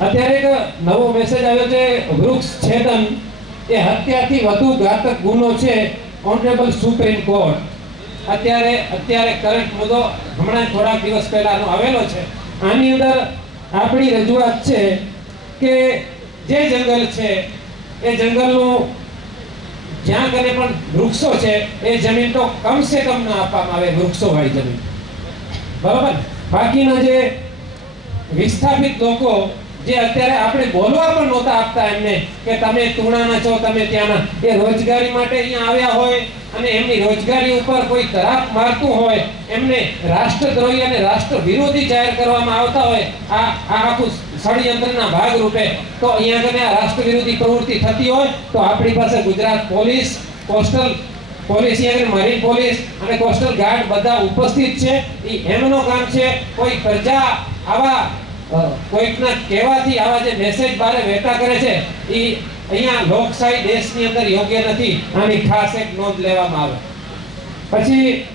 અત્યારે એક નવો મેસેજ આવ્યો છે, વૃક્ષ છેદન એ હત્યાથી વધુ ઘાતક ગુનો છે, ઓનરેબલ સુપ્રીમ કોર્ટ. અત્યારે કરંટ મુદ્દો હમણાં થોડાક દિવસ પહેલાનો આવેલો છે. આની અંદર આપણી રજૂઆત છે કે જે જંગલ છે એ જંગલનું જ્યાં કને પણ વૃક્ષો છે એ જમીન તો કમસે કમ ના આપવામાં આવે, વૃક્ષોવાળી જમીન, બરાબર. બાકીના જે વિસ્થાપિત લોકો જે અત્યારે આપણે બોલવા પણ નહોતા આપતા એમને કે તમે તુણાના છો, તમે ત્યાંના, એ રોજગારી માટે અહીંયા આવ્યા હોય અને એમની રોજગારી ઉપર કોઈ તરાપ મારતું હોય, એમને રાષ્ટ્રદ્રોહી અને રાષ્ટ્ર વિરોધી જાહેર કરવામાં આવતા હોય આ આખું ષડયંત્રના ભાગ રૂપે, તો અહીંયા કને આ રાષ્ટ્ર વિરોધી પ્રવૃત્તિ થતી હોય તો આપણી પાસે Gujarat police, coastal police, marine police અને કોસ્ટલ ગાર્ડ બધા ઉપસ્થિત છે. એમનો કામ છે કોઈ પ્રજા આવા કોઈકના કહેવાથી આવા જે મેસેજ બારે વેટા કરે છે એ અહીંયા લોકશાહી દેશની અંદર યોગ્ય નથી. આની ખાસ એક નોંધ લેવામાં આવે. પછી